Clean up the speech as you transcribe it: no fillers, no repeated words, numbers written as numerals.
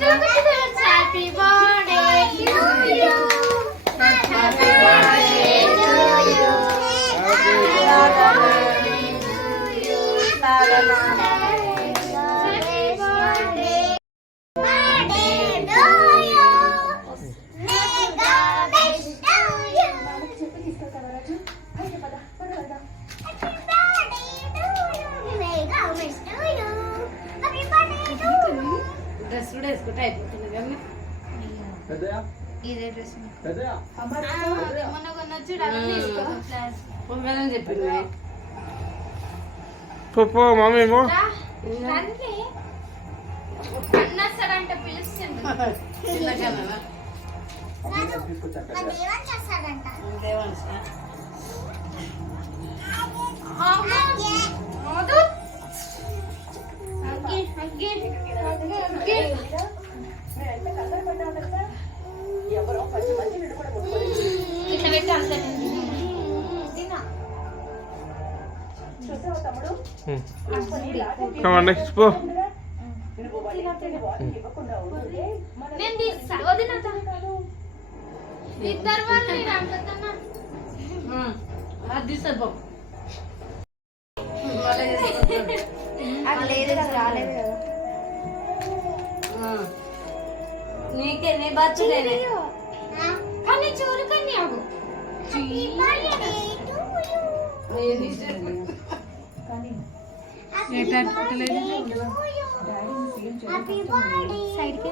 happy birthday to you happy birthday to you happy birthday to you happy birthday to you mega wish to you dress కూడా వేసుకుంటే అయిపోతుంది కదా ఇదే dress మొన్న కొనొచ్చు చెప్పింది మమ్మీ అన్నస్తాడంటే పిలుస్తుంది ఇట్లా పెట్టి అంతే నేను ఇద్దరు వాళ్ళు నేను అనుకున్నా అది తీసుకో రాలేదు కదా నీకే నీ బర్త్డే కానీ చూడు కానీ ఆగు సైడ్ కి